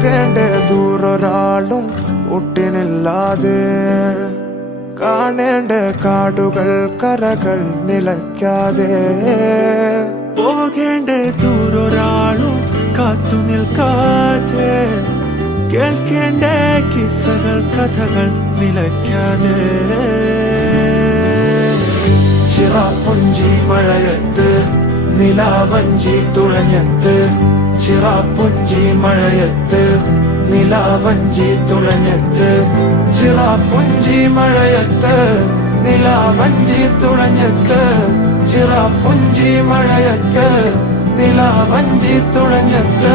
പോകേണ്ട ദൂരൊരാളും ഒട്ടിനില്ലാതെ, കാണേണ്ട കാടുകൾ കരകൾ നിലയ്ക്കാതെ, പോകേണ്ട ദൂരൊരാളും കാത്തു നിൽക്കാതെ, കേൾക്കേണ്ട കിസ്സകൾ കഥകൾ നിലയ്ക്കാതെ. ചിറാപ്പുഞ്ചി മഴയത്ത് നിലാവഞ്ചി തുഴഞ്ഞത്ത്, ചിറാപ്പുഞ്ചി മഴയത്ത് നിലാവഞ്ചി തുഴഞ്ഞത്ത്, ചിറാപ്പുഞ്ചി മഴയത്ത് നിലാവഞ്ചി തുഴഞ്ഞത്ത്, ചിറാപ്പുഞ്ചി മഴയത്ത് നിലാവഞ്ചി തുഴഞ്ഞത്ത്.